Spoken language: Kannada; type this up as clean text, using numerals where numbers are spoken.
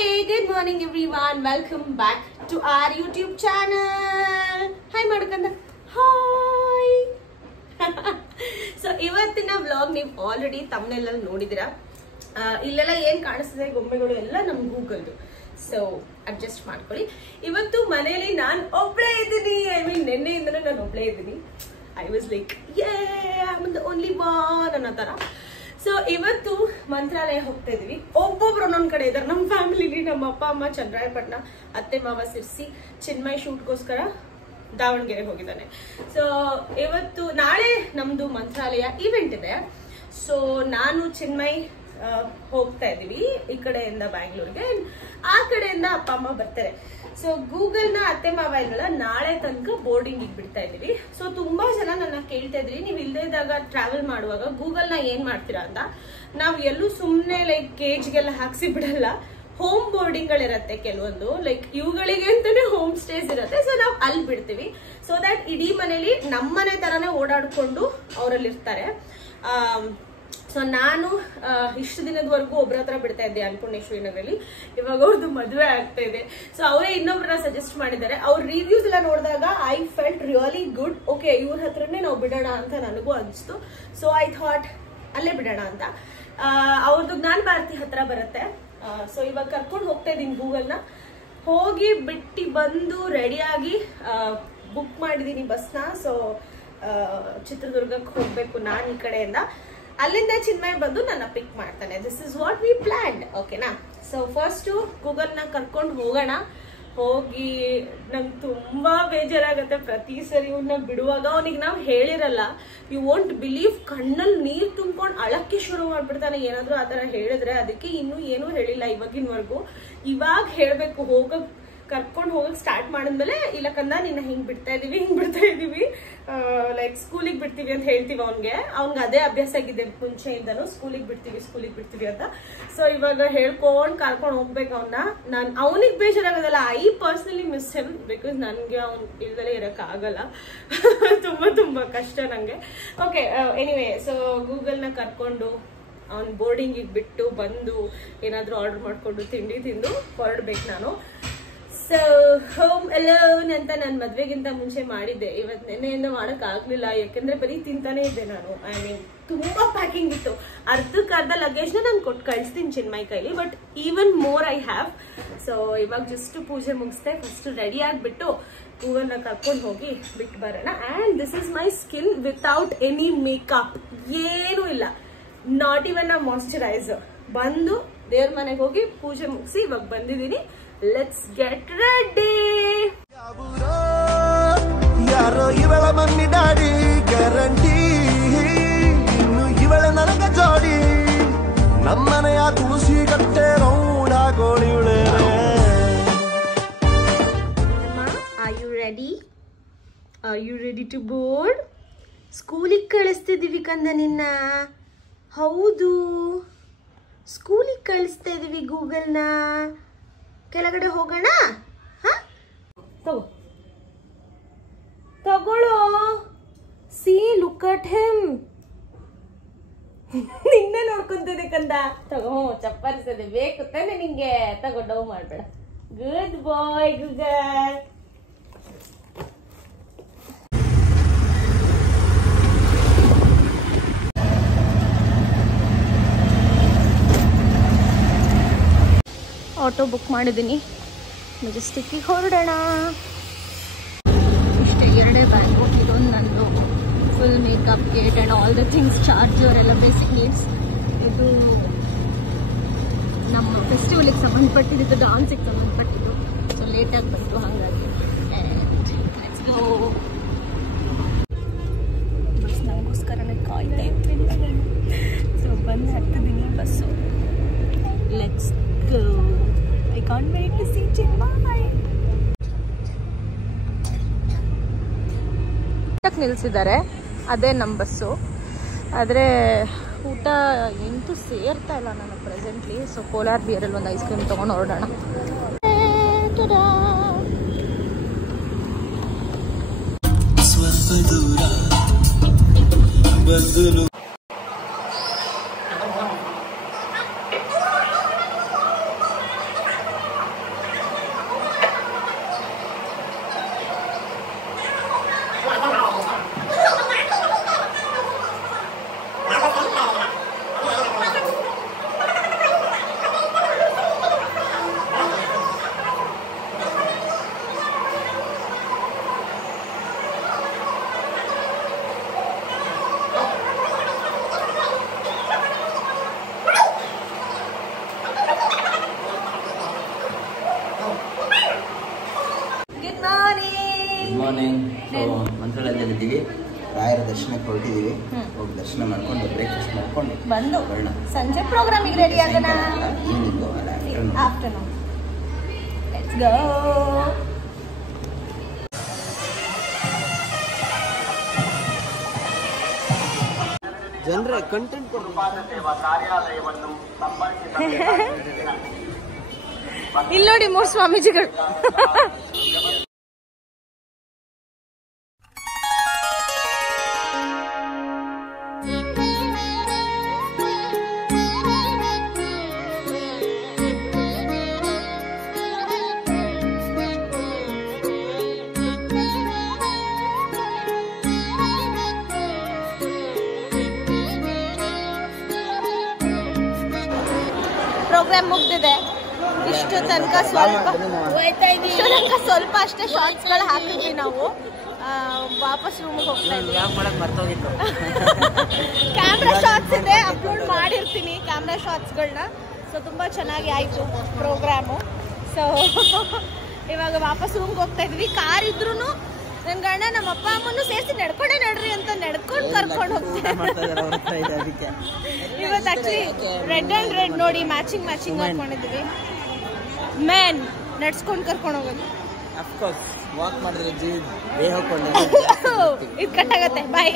Hey, good morning everyone. Welcome back to our YouTube channel. Hi Madukanda. Hi. So ಇವತ್ತಿನ ವ್ಲಾಗ್ ನೀವು ಆಲ್ರೆಡಿ thumbnail ಅಲ್ಲಿ ನೋಡಿದಿರಾ. ಇಲ್ಲೆಲ್ಲ ಏನು ಕಾಣಿಸ್ತಿದೆ ಗೊಂಬೆಗಳು ಎಲ್ಲ ನಮ್ಮ ಗೂಗಲ್ದು. ಸೊ ಅಡ್ಜಸ್ಟ್ ಮಾಡ್ಕೊಳ್ಳಿ. ಇವತ್ತು ಮನೆಯಲ್ಲಿ ನಾನು ಒಬ್ಳೇ ಇದ್ದೀನಿ. ಐ ಮೀನ್ ನಿನ್ನೆಯಿಂದನೇ ನಾನು ಒಬ್ಳೇ ಇದ್ದೀನಿ. I was like, yeah, I'm the only one ಅನ್ನೋ ತರ. ಸೊ ಇವತ್ತು ಮಂತ್ರಾಲಯ ಹೋಗ್ತಾ ಇದೀವಿ. ಒಬ್ಬೊಬ್ರು ಒಂದೊಂದ್ ಕಡೆ ಇದಾರೆ ನಮ್ಮ ಫ್ಯಾಮಿಲಿಲಿ. ನಮ್ಮ ಅಪ್ಪ ಅಮ್ಮ ಚನ್ನರಾಯಪಟ್ಟಣ, ಅತ್ತೆ ಮಾವ ಸಿರ್ಸಿ, ಚಿನ್ಮಯ್ ಶೂಟ್ಗೋಸ್ಕರ ದಾವಣಗೆರೆಗೆ ಹೋಗಿದ್ದಾನೆ. ಸೊ ಇವತ್ತು ನಾಳೆ ನಮ್ದು ಮಂತ್ರಾಲಯ ಇವೆಂಟ್ ಇದೆ. ಸೊ ನಾನು ಚಿನ್ಮಯ್ ಹೋಗ್ತಾ ಇದೀವಿ ಈ ಕಡೆಯಿಂದ ಬ್ಯಾಂಗ್ಳೂರ್ಗೆ. ಆ ಕಡೆಯಿಂದ ಅಪ್ಪ ಅಮ್ಮ ಬರ್ತಾರೆ. ಸೊ ಗೂಗಲ್ ನ ಅತ್ತೆ ಮಾವ ಇದ್ರಲ್ಲ, ನಾಳೆ ತನಕ ಬೋರ್ಡಿಂಗ್ ಬಿಡ್ತಾ ಇದೀವಿ. ಸೊ ತುಂಬಾ ಜನ ನನ್ನ ಕೇಳ್ತಾ ಇದ್ರಿ, ನೀವು ಇಲ್ಲದೇ ಇದ್ದಾಗ ಟ್ರಾವೆಲ್ ಮಾಡುವಾಗ ಗೂಗಲ್ ನ ಏನ್ ಮಾಡ್ತೀರಾ ಅಂತ. ನಾವು ಎಲ್ಲೂ ಸುಮ್ನೆ ಲೈಕ್ ಕೇಜ್ಗೆಲ್ಲ ಹಾಕ್ಸಿ ಬಿಡಲ್ಲ. ಹೋಮ್ ಬೋರ್ಡಿಂಗ್ ಗಳಿರತ್ತೆ ಕೆಲವೊಂದು, ಲೈಕ್ ಇವುಗಳಿಗೆ ಅಂತಾನೆ ಹೋಮ್ ಸ್ಟೇಸ್ ಇರುತ್ತೆ. ಸೊ ನಾವು ಅಲ್ಲಿ ಬಿಡ್ತೀವಿ. ಸೊ ದಟ್ ಇಡೀ ಮನೇಲಿ ನಮ್ಮನೆ ತರಾನೇ ಓಡಾಡ್ಕೊಂಡು ಅವರಲ್ಲಿ ಇರ್ತಾರೆ. ಸೊ ನಾನು ಇಷ್ಟು ದಿನದವರೆಗೂ ಒಬ್ರ ಹತ್ರ ಬಿಡ್ತಾ ಇದ್ದೆ ಅನ್ನಪೂರ್ಣೇಶ್ವರಿ ನಗರಲ್ಲಿ. ಇವಾಗ ಅವ್ರದ್ದು ಮದುವೆ ಆಗ್ತಾ ಇದೆ. ಸೊ ಅವರೇ ಇನ್ನೊಬ್ರನ್ನ ಸಜೆಸ್ಟ್ ಮಾಡಿದ್ದಾರೆ. ಅವ್ರ ರಿವ್ಯೂಸ್ ಎಲ್ಲ ನೋಡಿದಾಗ I felt really good. Okay, ಇವ್ರ ಹತ್ರನೇ ನಾವು ಬಿಡೋಣ ಅಂತ ನನಗೂ ಅನಿಸ್ತು. ಸೊ ಐ ಥಾಟ್ ಅಲ್ಲೇ ಬಿಡೋಣ ಅಂತ. ಅವ್ರದ್ದು ಜ್ಞಾನ ಭಾರತಿ ಹತ್ರ ಬರುತ್ತೆ. ಸೊ ಇವಾಗ ಕರ್ಕೊಂಡು ಹೋಗ್ತಾ ಇದ್ದೀನಿ ಗೂಗಲ್ನ. ಹೋಗಿ ಬಿಟ್ಟು ಬಂದು ರೆಡಿಯಾಗಿ ಬುಕ್ ಮಾಡಿದ್ದೀನಿ ಬಸ್ನ. ಸೊ ಚಿತ್ರದುರ್ಗಕ್ಕೆ ಹೋಗ್ಬೇಕು ನಾನು ಈ ಕಡೆಯಿಂದ. ಅಲ್ಲಿಂದ ಚಿನ್ಮಯ್ ಬಂದು ನನ್ನ ಪಿಕ್ ಮಾಡ್ತಾನೆ. This is what we planned. ಓಕೆನಾ? ಸೊ ಫಸ್ಟ್ ಗೂಗಲ್ನ ಕರ್ಕೊಂಡು ಹೋಗೋಣ. ಹೋಗಿ ನಂಗೆ ತುಂಬಾ ಬೇಜಾರಾಗತ್ತೆ ಪ್ರತಿ ಸರಿ ಇವನ್ನ ಬಿಡುವಾಗ. ಅವನಿಗೆ ನಾವು ಹೇಳಿರಲ್ಲ, ಯು ವೋಂಟ್ ಬಿಲೀವ್, ಕಣ್ಣಲ್ಲಿ ನೀರು ತುಂಬ್ಕೊಂಡು ಅಳಕ್ಕೆ ಶುರು ಮಾಡ್ಬಿಡ್ತಾನೆ ಏನಾದ್ರು ಆ ತರ ಹೇಳಿದ್ರೆ. ಅದಕ್ಕೆ ಇನ್ನೂ ಏನೂ ಹೇಳಿಲ್ಲ ಇವಾಗಿನವರೆಗೂ. ಇವಾಗ ಹೇಳ್ಬೇಕು. ಕರ್ಕೊಂಡು ಹೋಗಕ್ ಸ್ಟಾರ್ಟ್ ಮಾಡಿದ್ಮೇಲೆ, ಇಲ್ಲ ಕಂದ ನಿನ್ನ ಹಿಂಗ್ ಬಿಡ್ತಾ ಇದೀವಿ ಲೈಕ್ ಸ್ಕೂಲಿಗೆ ಬಿಡ್ತೀವಿ ಅಂತ ಹೇಳ್ತೀವಿ ಅವ್ನ್ಗೆ ಅದೇ ಅಭ್ಯಾಸ ಆಗಿದೆ ಮುಂಚೆಯಿಂದನು. ಸ್ಕೂಲಿಗೆ ಬಿಡ್ತೀವಿ ಅಂತ. ಸೊ ಇವಾಗ ಹೇಳ್ಕೊಂಡ್ ಕರ್ಕೊಂಡು ಹೋಗ್ಬೇಕು ಅವನ್ನ. ನಾನು ಅವನಿಗೆ ಬೇಜಾರಾಗೋದಲ್ಲ, I personally miss him. Because ನನ್ಗೆ ಅವ್ನ್ ಇಲ್ದಲೇ ಇರಕ್ ಆಗಲ್ಲ. ತುಂಬಾ ಕಷ್ಟ ನಂಗೆ. ಓಕೆ, ಎನಿವೇ, ಸೊ ಗೂಗಲ್ನ ಕರ್ಕೊಂಡು ಅವ್ನ್ ಬೋರ್ಡಿಂಗ್ ಬಿಟ್ಟು ಬಂದು ಏನಾದ್ರು ಆರ್ಡರ್ ಮಾಡ್ಕೊಂಡು ತಿಂಡಿ ತಿಂದು ಹೊರಡ್ಬೇಕು ನಾನು. ಸೊ ಹೋಮ್ ಅಲೋನ್ ಅಂತ ನಾನು ಮದ್ವೆಗಿಂತ ಮುಂಚೆ ಮಾಡಿದ್ದೆ. ಇವತ್ತು ನೆನ್ನೆಯಿಂದ ಮಾಡಕ್ ಆಗ್ಲಿಲ್ಲ, ಯಾಕಂದ್ರೆ ಬರೀ ತಿಂತಾನೆ ಇದ್ದೆ ನಾನು. ಐ ಮೀನ್ ತುಂಬಾ ಪ್ಯಾಕಿಂಗ್ ಇತ್ತು. ಅರ್ಧಕ್ಕರ್ಧ ಲಗೇಜ್ನ ನಾನು ಕೊಟ್ಟು ಕಳಿಸ್ತೀನಿ ಚಿನ್ಮಯ್ ಕೈಲಿ. But even more I have. So ಇವಾಗ ಜಸ್ಟ್ ಪೂಜೆ ಮುಗಿಸ್ದೆ. ಫಸ್ಟ್ ರೆಡಿ ಆಗ್ಬಿಟ್ಟು ಗೂಗಲ್ನ ಕರ್ಕೊಂಡು ಹೋಗಿ ಬಿಟ್ಟು ಬರೋಣ. And this is my skin without any makeup. ಏನೂ ಇಲ್ಲ, ನಾಟ್ ಇವನ್ ಅ ಮಾಯಿಶ್ಚರೈಸರ್. ಬಂದು ದೇವ್ರ ಮನೆಗೆ ಹೋಗಿ ಪೂಜೆ ಮುಗಿಸಿ ಇವಾಗ ಬಂದಿದ್ದೀನಿ. Let's get ready. ಯಾರೋ ಇವಳ ಮಮ್ಮಿ ಡ್ಯಾಡಿ ಗ್ಯಾರಂಟಿ, ಇನ್ನು ಇವಳ ನನಗ ಜೋಡಿ. ನಮ್ಮನೆಯ ತುಳಸಿ ಕಟ್ಟೆ ರೌಡಾಗೋಳಿವಳೆ. Are you ready? Are you ready to board? ಸ್ಕೂಲಿಗೆ ಕಳಿಸ್ತಿದೀವಿ ಕಂದ ನಿನ್ನ. ಹೌದು, ಸ್ಕೂಲಿಗೆ ಕಳಿಸ್ತಾ ಇದೀವಿ ಗೂಗಲ್ನ. ಕೆಳಗಡೆ ಹೋಗೋಣ. ತಗೊಳ್ಳೋ. C, look at him. ನಿನ್ನೆ ನೋಡ್ಕೊಂತಿದ್ದೆ ಕಂದ. ತಗೋ, ಚಪ್ಪರಿಸದೆ ಬೇಕು ತಾನೆ ನಿಂಗೆ. ತಗೋ, ಡೌ ಮಾಡ್ಬೇಡ. ಗುಡ್ ಬಾಯ್ ಗೂಗಲ್. ಆಟೋ ಬುಕ್ ಮಾಡಿದ್ದೀನಿ. ಮೆಜೆಸ್ಟಿಕ್ಕಿಗೆ ಹೊರಡೋಣ. ಇಷ್ಟೇ, ಎರಡೇ ಬ್ಯಾಗು. ಇದೊಂದು ನಂದು full makeup kit and all the things, charger ಎಲ್ಲ ಬೇಸಿಕ್ ನೀಡ್ಸ್. ಇದು ನಮ್ಮ ಫೆಸ್ಟಿವಲಿಗೆ ಸಂಬಂಧಪಟ್ಟಿದ್ದು, ಡಾನ್ಸಿಗೆ ಸಂಬಂಧಪಟ್ಟಿದ್ದು. ಸೊ ಲೇಟಾಗಿ ಬಂತು, ಹಾಗಾಗಿ ಬಸ್ ನನಗೋಸ್ಕರನೇ ಕಾಯ್ತಾ ಇತ್ತು. ಸೊ ಬಂದು ಹತ್ತಿದ್ದೀನಿ bus. Let's go. I can't wait to see Chinmay. ನಿಲ್ಸಿದ್ದಾರೆ, ಅದೇ ನಮ್ಮ ಬಸ್ಸು. ಆದರೆ ಊಟ ಎಂತೂ ಸೇರ್ತಾ ಇಲ್ಲ ನನಗೆ ಪ್ರೆಸೆಂಟ್ಲಿ. ಸೊ ಕೋಲಾರ್ ಬಿಯರಲ್ಲಿ ಒಂದು ಐಸ್ ಕ್ರೀಮ್ ತೊಗೊಂಡು ಹೊರಡೋಣ. ಸ್ವಲ್ಪ ದೂರ ಬದಲು ಮಾರ್ನಿಂಗ್. ಸೊ ಮಂತ್ರಾಲಯದಲ್ಲಿದ್ದೀವಿ, ರಾಯರ ದರ್ಶನಕ್ಕೆ ಹೊರಟಿದ್ದೀವಿ. ಹೋಗಿ ದರ್ಶನ ಮಾಡ್ಕೊಂಡು ಬ್ರೇಕ್ಫಾಸ್ಟ್ ಮಾಡ್ಕೊಂಡು ಬಂದು ಸಂಜೆ ಪ್ರೋಗ್ರಾಮಿಗೆ ರೆಡಿ ಆಗೋಣ. ಈವ್ನಿಂಗು ಅಲ್ಲ ಆಫ್ಟರ್ನೂನ್. Let's go. ಜನರೇ ಕಂಟೆಂಟ್ ಇಲ್ಲಿ ನೋಡಿ 3 ಸ್ವಾಮೀಜಿಗಳು. ಪ್ರೋಗ್ರಾಮ್ ಮುಗ್ದಿದೆ. ಇಷ್ಟು ತನಕ ಸ್ವಲ್ಪ ಅಷ್ಟೇ ಶಾರ್ಟ್ಸ್ಗಳು ಹಾಕಿದ್ವಿ ನಾವು. ವಾಪಸ್ ರೂಮಿಗೆ ಹೋಗ್ತಾ ಇದ್ವಿ. ಕ್ಯಾಮ್ರಾ ಶಾರ್ಟ್ಸ್ ಇದೆ, ಅಪ್ಲೋಡ್ ಮಾಡಿರ್ತೀನಿ ಕ್ಯಾಮ್ರಾ ಶಾರ್ಟ್ಸ್ಗಳನ್ನ. ಸೊ ತುಂಬ ಚೆನ್ನಾಗಿ ಆಯಿತು ಪ್ರೋಗ್ರಾಮು. ಸೊ ಇವಾಗ ವಾಪಸ್ ರೂಮ್ಗೆ ಹೋಗ್ತಾ ಇದ್ವಿ. ಕಾರ್ ಇದ್ರೂ ನನ್ನ ಗಂಡ ನಮ್ಮ ಅಪ್ಪ ಅಮ್ಮನೂ ಸೇರಿಸಿ ನಡ್ಕೊಂಡೇ ನಡ್ರಿ ಅಂತ ನಡ್ಕೊಂಡು ಕರ್ಕೊಂಡು ಹೋಗ್ತಾರೆ. ಇವತ್ತು ಆಕ್ಚುಲಿ ರೆಡ್ ಅಂಡ್ ರೆಡ್ ನೋಡಿ ಮ್ಯಾಚಿಂಗ್ ಹಾಕೊಂಡಿದ್ವಿ. ಮ್ಯಾನ್ ನಡ್ಸ್ಕೊಂಡು ಕರ್ಕೊಂಡು ಹೋಗೋದು. ಅಫ್ಕೋರ್ಸ್ ವಾಕ್ ಮಾಡಿದ್ರೆ ಜೀವ ಇದು ಕಟ್ಟಾಗತ್ತೆ. ಬಾಯ್.